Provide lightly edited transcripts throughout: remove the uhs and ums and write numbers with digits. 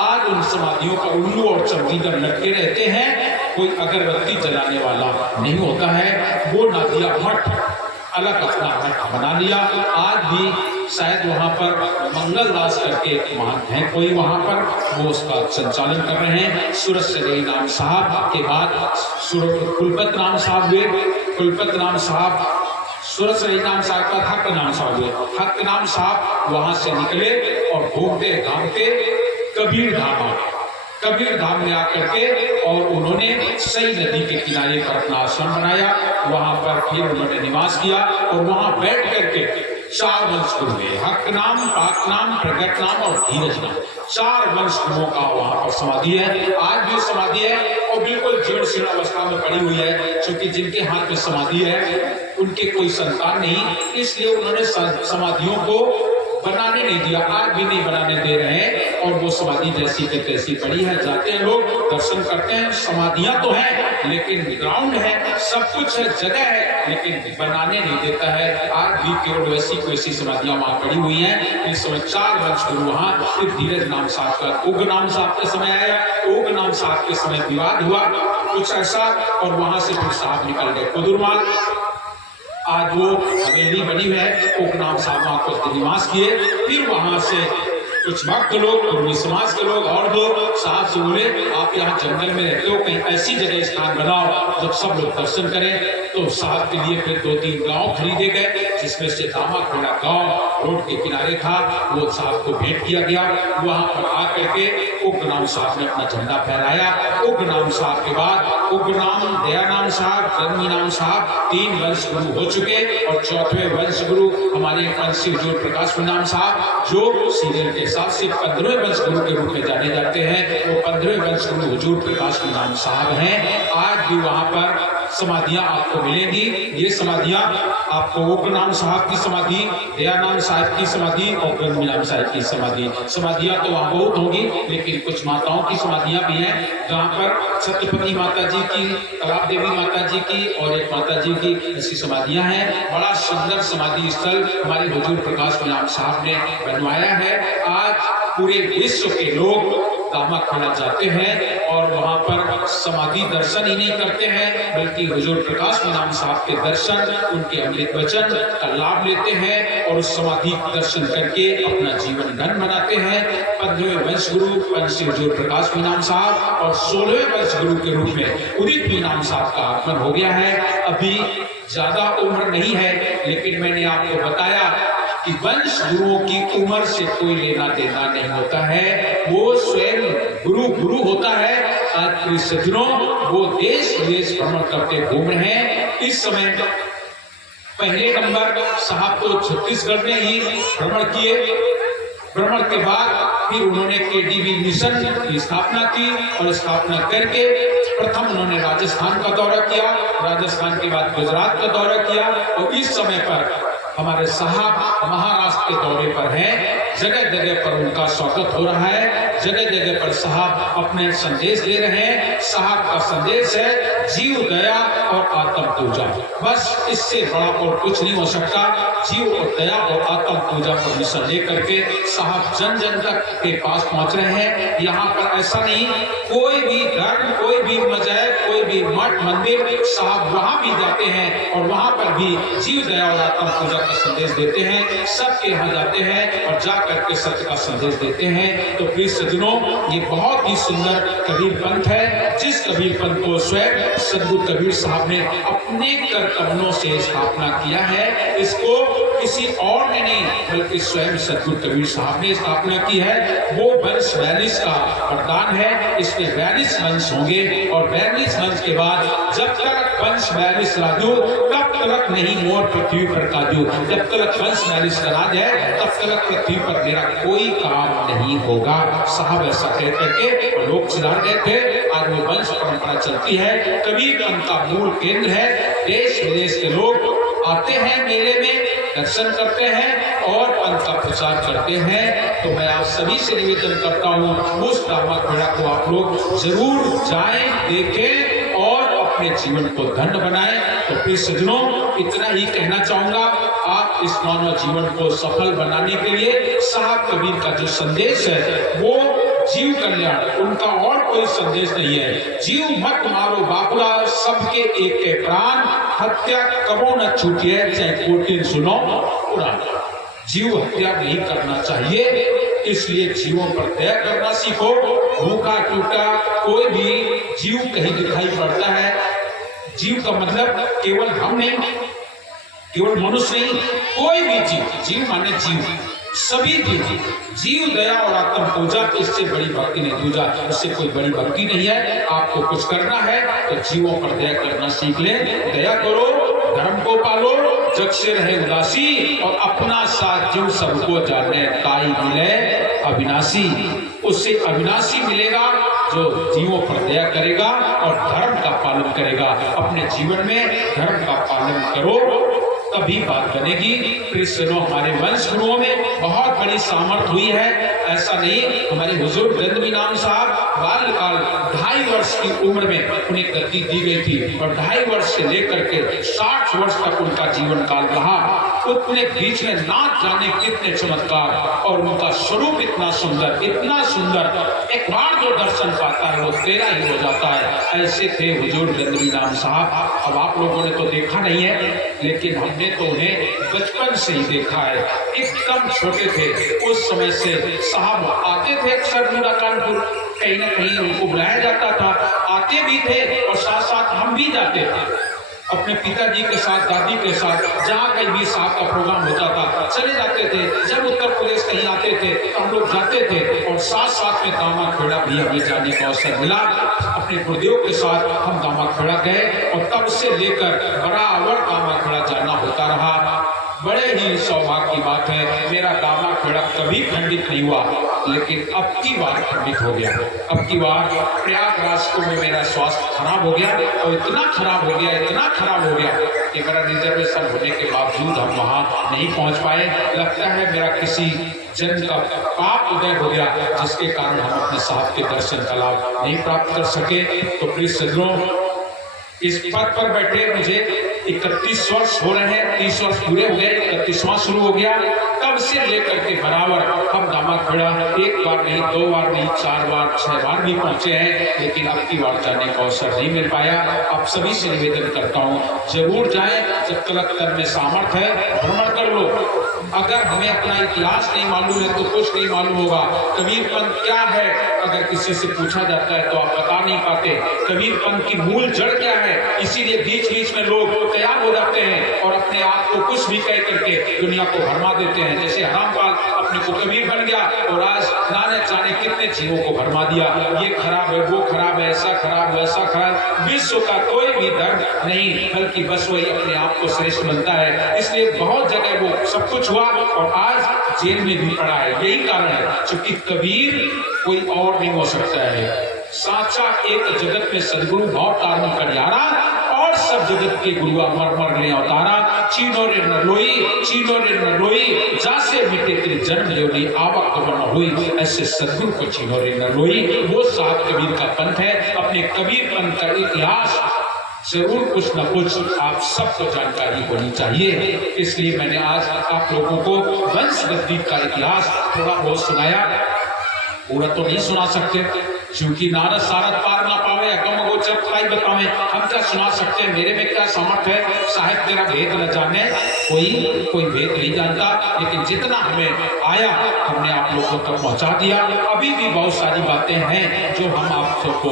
आज उन समाधियों का उल्लू और चमकीदड़ लटके रहते हैं, कोई अगरबत्ती जलाने वाला नहीं होता है। वो नादिया मठ अलग अपना मठ बना लिया। आज भी शायद वहाँ पर मंगलदास करके एक महंत हैं कोई, वहाँ पर वो उसका संचालन कर रहे हैं। सूरत से नाम साहब के बाद कुलपत राम साहब हुए, कुलपत राम साहब सूरत से नाम साहब का हक नाम साहब हुए। हक नाम साहब वहां से निकले और घूमते घामते कबीर धाम आ गए। कबीर धाम में आकर के और उन्होंने सई नदी के किनारे पर अपना आश्रम बनाया। वहां पर फिर उन्होंने निवास किया और वहां बैठ करके 4 वंश गुरु हुए। हक नाम, पाक नाम, प्रगट नाम और धीरज नाम, 4 वंश गुरुओं का वहां पर समाधि है। आज भी समाधि है और बिल्कुल जीर्ण शीर्ण अवस्था में पड़ी हुई है, क्योंकि जिनके हाथ में समाधि है उनके कोई संतान नहीं, इसलिए उन्होंने समाधियों को बनाने नहीं दिया, आज भी नहीं बनाने दे रहे हैं। और वो समाधि जैसी के तैसी पड़ी है। जाते हैं लोग, दर्शन करते हैं, समाधियां तो हैं लेकिन ग्राउंड है, सब कुछ है, जगह है, लेकिन बनाने नहीं देता है। आज भी केवल वैसी को वैसी समाधियां वहां पड़ी हुई हैं। इस समय 4 वंश गुरु वहां। फिर धीरज नाम साहब का उग नाम साहब के समय आया, उग नाम साहब के समय विवाद हुआ कुछ ऐसा और वहां से फिर साहब निकल गए कुदुरमाल। आज वो हवेली बनी है, उपनाम साहब वहां कुछ निवास किए। फिर वहां से कुछ भक्त लोग, कुर्मी समाज के लोग और लोग साहब से बोले आप यहाँ जंगल में रहते हो, कहीं ऐसी जगह स्थान बनाओ जब सब लोग दर्शन करें। तो साहब के लिए फिर 2-3 गांव खरीदे गए, जिसमें से दामाखेड़ा गांव रोड के किनारे था, वो साहब को भेंट किया गया। वहां पर आकर के उग्रनाम साहब ने अपना झंडा फहराया। उग्रनाम साहब के बाद उग्रनाम, दयानाम साहब, जन्मीनाम साहब 3 वंश गुरु हो चुके और 4वें वंश गुरु हमारे पंछी हजूर प्रकाश नाम साहब, जो सीरियल के हिसाब से 15वें वंश गुरु के रूप में जाने जाते हैं। वो 15वें वंश गुरु हजूर प्रकाश नाम साहब हैं। आज भी वहां पर समाधियां आपको मिलेंगी। ये समाधियां आपको उग्रनाम साहब की समाधि, दयानाम साहब की समाधि और गंगनाम साहब की समाधि, समाधियां तो वहां बहुत होगी, लेकिन कुछ माताओं की समाधियां भी हैं जहां पर सत्यपति माता जी की, तालाब देवी माता जी की और एक माता जी की ऐसी समाधियां हैं। बड़ा सुंदर समाधि स्थल हमारे हुजूर प्रकाश नाम साहब ने बनवाया है। आज पूरे विश्व के लोग दामाखेड़ा जाते हैं और वहां पर समाधि दर्शन ही नहीं करते हैं, बल्कि हुजूर प्रकाश नाम साहब के दर्शन, उनके अमृत वचन का लाभ लेते हैं और उस समाधि दर्शन करके अपना जीवन धन बनाते हैं। 15वें वंश गुरु पंच हुजूर प्रकाश नाम साहब और 16वें वंश गुरु के रूप में उदित नाम साहब का आगमन हो गया है। अभी ज्यादा उम्र नहीं है, लेकिन मैंने आपको बताया कि वंश गुरुओं की उम्र से कोई लेना देना नहीं होता है, वो स्वयं गुरु गुरु होता है। आज सज्जनों, वो देश विदेश भ्रमण करते घूम रहे हैं। इस समय पहले नंबर साहब तो छत्तीसगढ़ में ही भ्रमण किए। भ्रमण के बाद फिर उन्होंने केडीवी मिशन की स्थापना की और स्थापना करके प्रथम उन्होंने राजस्थान का दौरा किया, राजस्थान के बाद गुजरात का दौरा किया और इस समय पर हमारे साहब महाराष्ट्र के दौरे पर हैं। जगह जगह पर उनका स्वागत हो रहा है, जगह जगह पर साहब अपने संदेश दे रहे हैं। साहब का संदेश है जीव दया और आत्म पूजा, बस इससे बड़ा और कुछ नहीं हो सकता। जीव और दया और आत्म पूजा पर मिशन लेकर के साहब जन जन तक के पास पहुंच रहे हैं। यहाँ पर ऐसा नहीं, कोई भी धर्म, कोई भी मजहब, कोई भी मठ मंदिर, साहब वहां भी जाते हैं और वहां पर भी जीव दया और आत्म पूजा का संदेश देते हैं। सबके यहाँ जाते हैं और जा करके सत्य का संदेश देते हैं। तो प्रिय सज्जनों, ये बहुत ही सुंदर कबीर पंथ है, जिस कबीर पंथ को स्वयं सद्गुरु कबीर साहब ने अपने कर कदमों से स्थापना किया है। इसको किसी और ने नहीं, बल्कि स्वयं सद्गुरु कबीर साहब ने स्थापना की है। वो वंश 42 का वरदान है, इसमें 42 वंश होंगे और 42 वंश के बाद जब तक वंश 42 राजू तब तक नहीं मोर पृथ्वी पर काजू। जब तक वंश 42 का राज है तब तक पृथ्वी पर मेरा कोई काम नहीं होगा। साहब ऐसा कह करके लोग सुधार गए थे। आज वो वंश परंपरा चलती है। कबीर पंथ का मूल केंद्र है। देश विदेश के लोग आते हैं, मेले में दर्शन करते हैं और पंथ का प्रचार करते हैं। तो मैं आप सभी से निवेदन करता हूँ, उस दामाखेड़ा को आप लोग जरूर जाएं, देखें और अपने जीवन को धन्य बनाएं। तो प्रिय सज्जनों, इतना ही कहना चाहूंगा। आप इस मानव जीवन को सफल बनाने के लिए साहब कबीर का जो संदेश है वो जीव कल्याण, उनका और कोई संदेश नहीं है। जीव मत मारो बापुरा, सबके एक के प्राण, हत्या कबो न छूटिए, चाहे कोटिन सुनो पुराण। जीव हत्या नहीं करना चाहिए, इसलिए जीवों पर दया करना सीखो। भूखा टूटा कोई भी जीव कहीं दिखाई पड़ता है, जीव का मतलब केवल हम नहीं, केवल मनुष्य नहीं, कोई भी जीव, जीव माने जीव, सभी जीव दया और आत्म पूजा, इससे बड़ी भक्ति नहीं। पूजा इससे कोई बड़ी भक्ति नहीं है। आपको कुछ करना है तो जीवों पर दया करना सीख ले। दया करो, धर्म को पालो, जग से रहे उदासी, और अपना साथ जीव सबको जाने ताई मिले अविनाशी। उससे अविनाशी मिलेगा जो जीवों पर दया करेगा और धर्म का पालन करेगा। अपने जीवन में धर्म का पालन करो, तभी बात बनेगी। कृष्णों, हमारे वंश गुरुओं में बहुत बड़ी सामर्थ हुई है। ऐसा नहीं, हमारे हुजूर गंदवी नाम साहब बाल्यकाल 2.5 वर्ष की उम्र में उन्हें गद्दी दी गई थी, और 2.5 वर्ष से लेकर के 60 वर्ष तक उनका जीवन काल रहा। उतने बीच में ना जाने कितने चमत्कार, और उनका स्वरूप इतना सुंदर, इतना सुंदर, एक बार जो दर्शन पाता है वो तेरा ही हो जाता है। ऐसे थे हुजूर गंदवी नाम साहब। अब आप लोगों ने तो देखा नहीं है, लेकिन हमने तो उन्हें बचपन से ही देखा है। एकदम छोटे थे उस समय से साहब आते थे अक्सर नूरा कानपुर, कहीं ना कहीं उनको बुलाया जाता था, आते भी थे और साथ साथ हम भी जाते थे अपने पिताजी के साथ, दादी के साथ, जहाँ कहीं भी साहब का प्रोग्राम होता था चले जाते थे। जब उत्तर प्रदेश कहीं आते थे तो हम लोग जाते थे, और साथ साथ में दामा खेड़ा भी हमें जाने का अवसर मिला। अपने गुरुदेव के साथ हम दामा खेड़ा गए, और तब से लेकर बराबर दामा खेड़ा जाना होता रहा। बड़े ही सौभाग्य की बात है, मेरा दामा खेड़ा कभी खंडित नहीं हुआ, लेकिन अब की बार खंडित हो गया। अब की बार प्रयागराज में मेरा स्वास्थ्य खराब हो गया, और इतना खराब हो गया, इतना खराब हो गया कि मेरा रिजर्वेशन होने के बावजूद हम वहां नहीं पहुंच पाए। लगता है मेरा किसी जन्म का पाप उदय हो गया, जिसके कारण हम अपने साहब के दर्शन का लाभ नहीं प्राप्त कर सके। तो प्लीज सज्जनों, इस पद पर बैठे मुझे 31 वर्ष हो रहे हैं, 30 वर्ष पूरे हो गए, 31वां शुरू हो गया। तब से लेकर के बराबर हम दामा खेड़ा एक बार नहीं, 2 बार नहीं, 4 बार, 6 बार भी पहुंचे हैं, लेकिन अब की बार जाने का अवसर नहीं मिल पाया। आप सभी से निवेदन करता हूं, जरूर जाएं, जब कलकत्ता में सामर्थ्य है, भ्रमण कर लो। अगर हमें अपना इतिहास नहीं मालूम है तो कुछ नहीं मालूम होगा। कबीरपंथ क्या है अगर किसी से पूछा जाता है तो आप बता नहीं पाते। कबीरपंथ की मूल जड़ क्या है, इसीलिए बीच बीच में लोग तैयार हो जाते हैं और अपने आप को कुछ भी कह करके दुनिया को भरमा देते हैं। जैसे हरामपाल अपने को कबीर बन गया और आज नाने जाने कितने जीवों को भरमा दिया। ये खराब है, वो खराब है, ऐसा खराब, वैसा खराब। विश्व का कोई भी धर्म नहीं, बल्कि बस वही अपने आप को श्रेष्ठ बनता है। इसलिए बहुत जगह वो सब कुछ हुआ और आज जेल में भी पड़ा है। यही कारण है, क्योंकि कबीर कोई और नहीं हो सकता है। साचा एक जगत में सदगुरु भाव तारण करियारा, और सब जगत के गुरुआ मर मर ले अवतारा। चीनो रे न लोई, जासे मिटे तेरे जन्म लेनी आवक तो न हुई। ऐसे सदगुरु को चीनो रे न लोई, वो सात कबीर का पंथ है। अपने कबीर पंथ का इतिहास जरूर कुछ न कुछ आप सबको जानकारी होनी चाहिए। इसलिए मैंने आज आप लोगों को वंश गद्दी का इतिहास थोड़ा बहुत सुनाया। पूरा तो नहीं सुना सकते, क्योंकि नारद सारद पार ना पावे, अगम गोचर काय बतावे। हम क्या सुना सकते हैं, मेरे में क्या सामर्थ्य है। साहिब तेरा भेद न जाने, कोई भेद नहीं जानता, लेकिन जितना हमें आया हमने आप लोगों तक पहुंचा दिया। अभी भी बहुत सारी बातें हैं जो हम आप सबको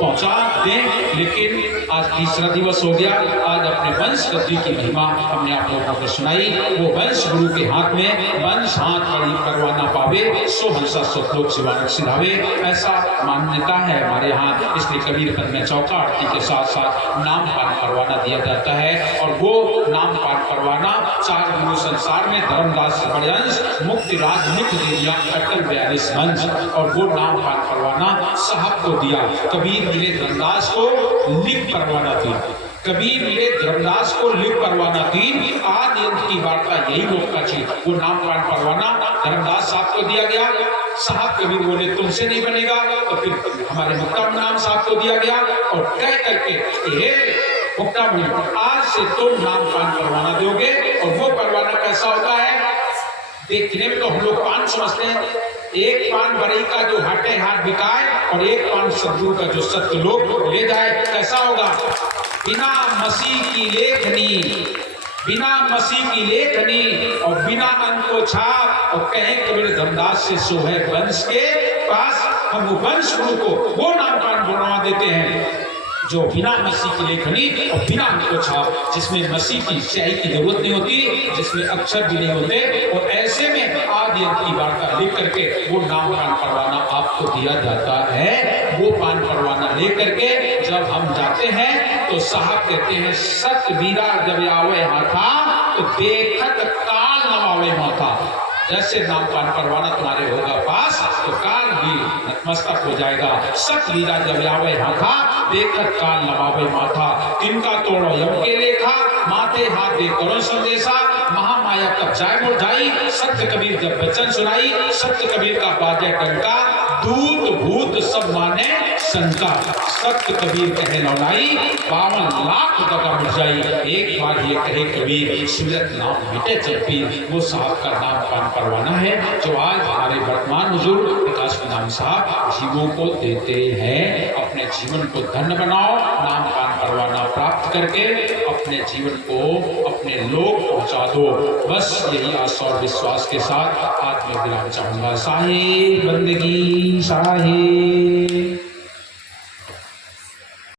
पहुंचा दें, लेकिन आज तीसरा दिवस हो गया। आज अपने वंश गद्दी की महिमा हमने आप लोगों को सुनाई। वो वंश गुरु के हाथ में वंश हाथ कड़ी करवा ना पावे, सो हंसा सुखलोक शिवानक सिधावे, ऐसा मान्यता है हमारे यहाँ। इसलिए कबीरपंथ में चौका आरती के साथ साथ नाम पाठ करवाना दिया जाता है, और वो नाम पाठ करवाना 4 गुरु संसार में धर्मदास बड़े मुक्ति राज नित्य दिया अटल 42 मंच, और वो नाम पाठ करवाना साहब को दिया। कबीर मिले धर्मदास को लिख करवाना दिया, कबीर मिले धर्मदास को लिख करवाना दीन। आज इनकी वार्ता यही लोग का चीज, वो नाम पाठ करवाना धर्मदास साहब को दिया गया। साहब कबीर बोले तुमसे नहीं बनेगा, तो फिर हमारे मुक्ता नाम साहब को दिया गया, और कह करके हे मुक्ता आज से तुम नाम पान करवाना दोगे। और वो करवाना कैसा होता है, देखने में तो हम लोग पान समझते हैं, एक पान बरई का जो हाटे हाथ बिकाए और एक पान सदगुरु का जो सत्य लोग ले जाए, कैसा होगा? बिना मसीह की लेखनी, बिना मसीह की लेखनी और बिना अंको छाप, और कहें कि मेरे धर्मदास से सो है वंश के पास, हम वो वंश गुरु को वो नाम कान बनवा देते हैं जो बिना मसीह की लेखनी और बिना अंको छाप, जिसमें मसीह की स्याही की जरूरत नहीं होती, जिसमें अक्षर भी नहीं होते, और ऐसे में आदि अंत की वार्ता लिख करके वो नाम पान परवाना आपको दिया जाता है। वो पान परवाना लेकर के जब हम जाते हैं तो साहब कहते हैं सत वीरा जब आवे हाथा तो देखत काल नवावे माथा। जैसे नाम पान परवाना तुम्हारे होगा पास तो काल भी नतमस्तक हो जाएगा। सत वीरा जब आवे हाथा देखत काल नवावे माथा। तिनका तोड़ो यम के लेखा माथे हाथ दे करो संदेशा। महामाया कब जाए मोर जाई, सत्य कबीर जब वचन सुनाई। सत्य कबीर का बाजे डंका दूत भूत सब माने शंका। सत्य कबीर कहे लौलाई 52 लाख दगा मिट जाई। एक बार ये कहे कबीर सूरत नाम मिटे चलपीर। वो साहब का नाम पान परवाना है जो आज हमारे वर्तमान हुजूर विकास नाम साहब जीवों को देते हैं। अपने जीवन को धन्य बनाओ, नाम पान परवाना प्राप्त करके अपने जीवन को अपने लोग पहुंचा दो। बस यही आशा और विश्वास के साथ आज मैं विराम चाहूंगा। साहिब बंदगी साहिब।